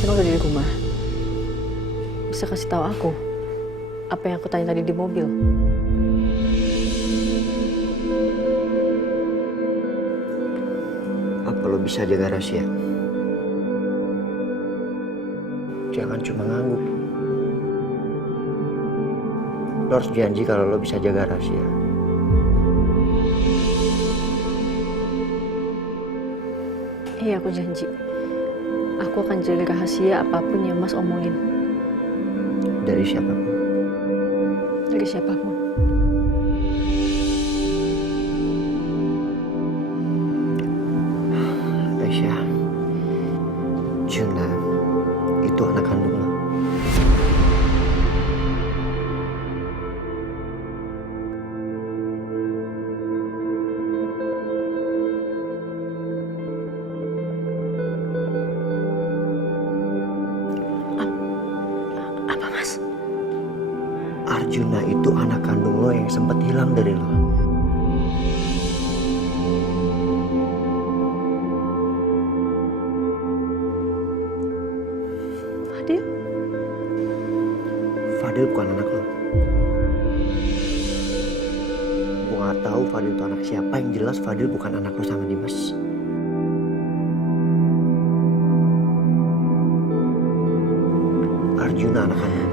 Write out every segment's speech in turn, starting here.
kan udah di rumah. Bisa kasih tahu aku apa yang aku tanya tadi di mobil? Apa lo bisa jaga rahasia? Jangan cuma ngangguk. Lo harus janji kalau lo bisa jaga rahasia. Iya, aku janji. Aku akan jaga rahasia apapun yang Mas omongin. Dari siapapun. Dari siapapun. Aisyah, Juna itu anak kandung lo. Apa, Mas? Arjuna itu anak kandung lo yang sempat hilang dari lo. Fadil? Fadil bukan anak lo. Gue gak tahu Fadil itu anak siapa, yang jelas Fadil bukan anak lo sama Dimas. Arjuna anak kandung.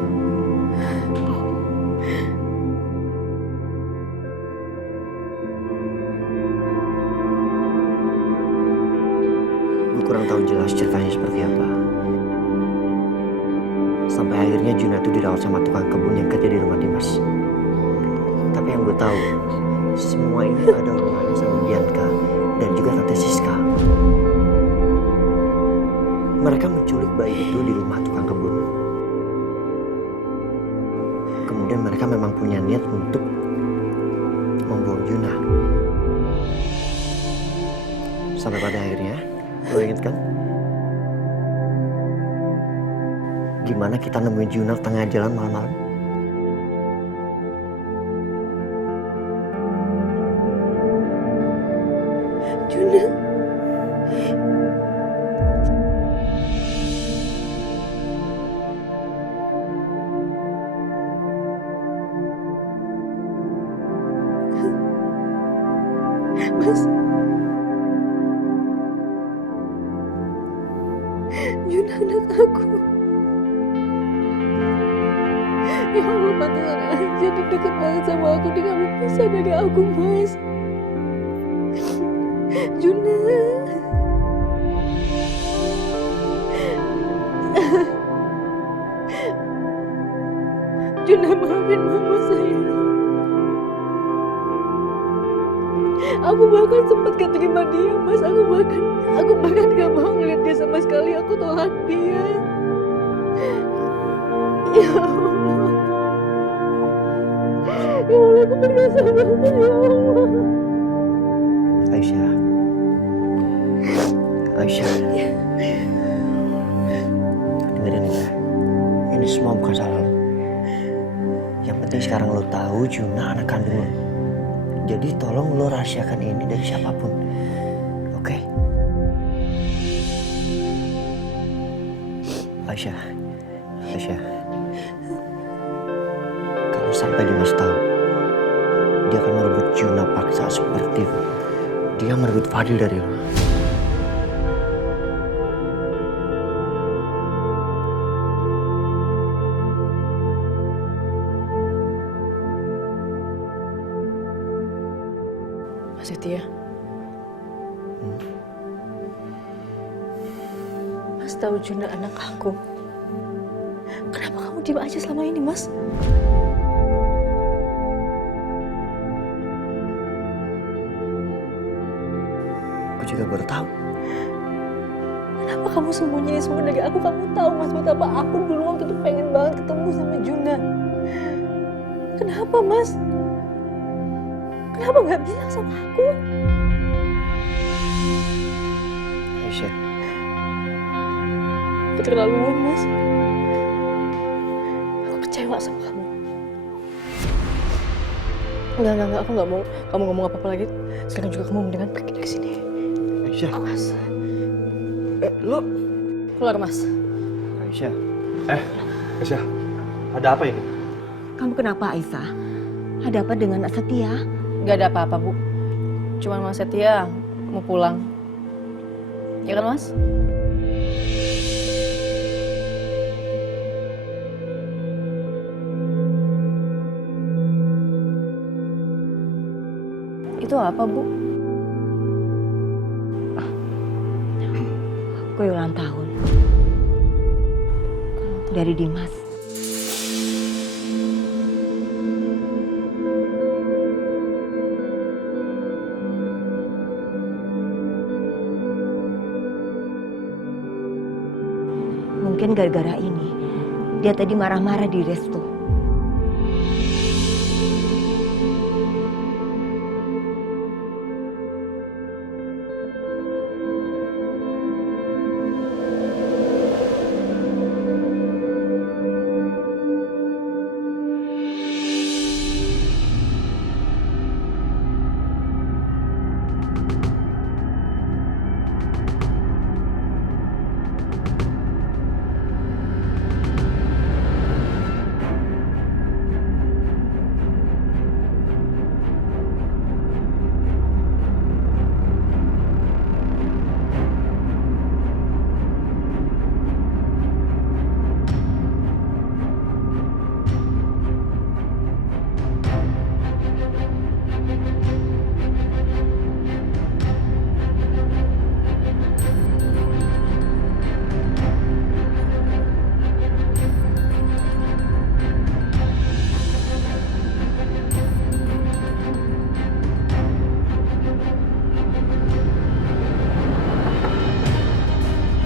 Gue kurang tahu jelas ceritanya seperti apa. Sampai akhirnya Juna itu dirawat sama tukang kebun yang kerja di rumah Dimas. Tapi yang gue tahu, semua ini ada hubungannya sama Bianca dan juga Tante Siska. Mereka menculik bayi itu di rumah tukang kebun. Kemudian mereka memang punya niat untuk membuang Juna. Sampai pada akhirnya, lo inget kan? Gimana kita nemuin Juna tengah jalan malam-malam? Juna? Mas? Juna anak aku. Ya Allah, pantesan aja dia deket banget sama aku. Dia gak mau pisah dari aku, Mas. Juna. Juna, maafin mama saya. Aku bahkan sempat gak terima dia, Mas. Aku bahkan gak mau ngeliat dia sama sekali. Aku tolak dia. Ya Allah. Ya Allah, aku berdosa banget, ya Allah. Aisyah. Aisyah. Dengerin ya. Ini semua bukan salah lo. Yang penting sekarang lo tahu Juna anak kandung lo. Jadi tolong lo rahasiakan ini dari siapapun. Oke? Aisyah. Aisyah. Kalau sampai Dimas tahu, dia akan merebut Juna paksa seperti dia merebut Fadil dari lo. Mas Setia. Mas tahu Juna anak aku. Kenapa kamu diam aja selama ini, Mas? Aku juga baru tahu. Kenapa kamu sembunyiin semua dari aku? Kamu tahu, Mas, betapa aku dulu waktu itu pengen banget ketemu sama Juna. Kenapa, Mas? Kenapa nggak bilang sama aku? Aisyah. Keterlaluan, Mas. Aku kecewa sama kamu. Enggak. Aku nggak mau kamu ngomong apa-apa lagi. Sekarang juga kamu mendingan pergi dari sini. Aisyah. Awas. Lo. Keluar, Mas. Aisyah. Aisyah, ada apa ini? Kamu kenapa, Aisyah? Ada apa dengan Nak Setia? Gak ada apa-apa, Bu. Cuman Mas Setia mau pulang. Ya kan, Mas? Itu apa, Bu? Kue ulang tahun. Dari Dimas. Mungkin gara-gara ini, dia tadi marah-marah di resto.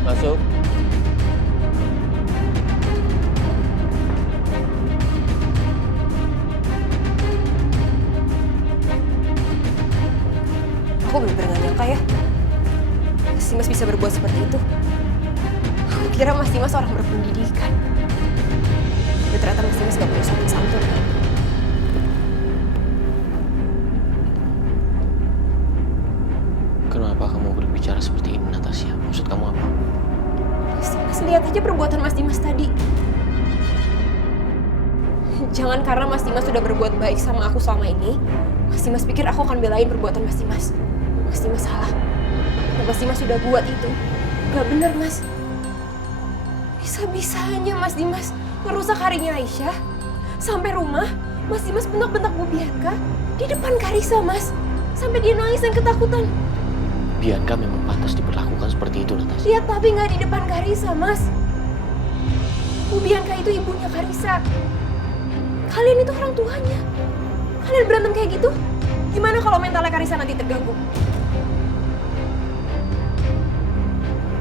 Masuk. Aku bener-bener gak nyangka ya, Mas Dimas bisa berbuat seperti itu. Aku kira Mas Dimas orang berpendidikan. Ya ternyata Mas Dimas gak punya sopan santun. Kenapa kamu berbicara seperti ini, Natasha? Maksud kamu apa? Mas Dimas, lihat aja perbuatan Mas Dimas tadi. Jangan karena Mas Dimas sudah berbuat baik sama aku selama ini, Mas Dimas pikir aku akan belain perbuatan Mas Dimas. Mas Dimas salah. Dan Mas Dimas sudah buat itu. Gak bener, Mas. Bisa-bisanya Mas Dimas ngerusak harinya Aisyah. Sampai rumah, Mas Dimas bentak-bentak Bu Bianca di depan Karissa, Mas. Sampai dia nangis dan ketakutan. Bianca memang pantas diperlakukan seperti itu, Natasha. Lihat, tapi nggak di depan Karissa, Mas. Bu Bianca itu ibunya Karissa. Kalian itu orang tuanya. Kalian berantem kayak gitu? Gimana kalau mentalnya Karissa nanti terganggu?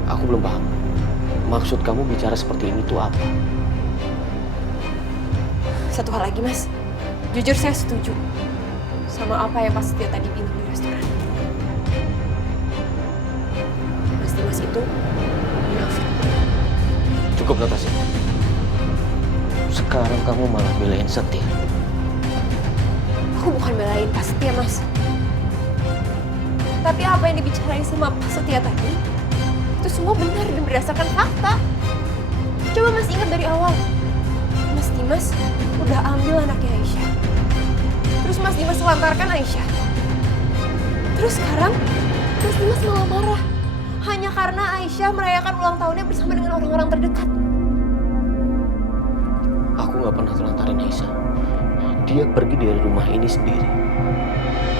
Aku belum paham. Maksud kamu bicara seperti ini tuh apa? Satu hal lagi, Mas. Jujur saya setuju sama apa yang Pak Setia tadi bilang di restoran. Mas Dimas itu munafik. Cukup, Natasha. Sekarang kamu malah belain Setia. Aku bukan belain Pak Setia, Mas. Tapi apa yang dibicarain sama Pak Setia tadi, itu semua benar dan berdasarkan fakta. Coba Mas ingat dari awal. Mas Dimas udah ambil anaknya Aisyah. Terus Mas Dimas selantarkan Aisyah. Terus sekarang Mas Dimas malah marah. Hanya karena Aisyah merayakan ulang tahunnya bersama dengan orang-orang terdekat. Aku nggak pernah telantarin Aisyah. Dia pergi dari rumah ini sendiri.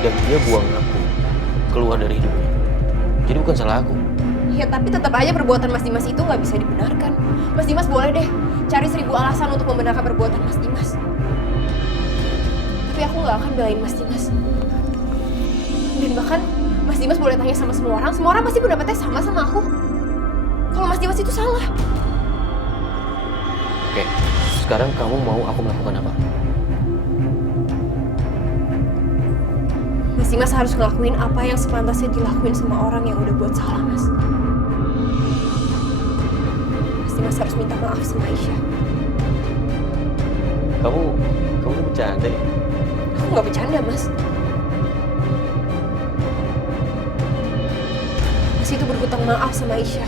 Dan dia buang aku keluar dari hidupnya. Jadi bukan salah aku. Ya tapi tetap aja perbuatan Mas Dimas itu nggak bisa dibenarkan. Mas Dimas boleh deh cari 1000 alasan untuk membenarkan perbuatan Mas Dimas. Tapi aku nggak akan belain Mas Dimas. Dan bahkan Mas Dimas boleh tanya sama semua orang pasti pendapatnya sama aku. Kalau Mas Dimas itu salah. Oke, sekarang kamu mau aku melakukan apa? Mas Dimas harus ngelakuin apa yang sepantasnya dilakuin sama orang yang udah buat salah, Mas. Mas Dimas harus minta maaf sama Aisyah. Kamu bercanda ya? Aku nggak bercanda, Mas. Mas itu berhutang maaf sama Aisyah.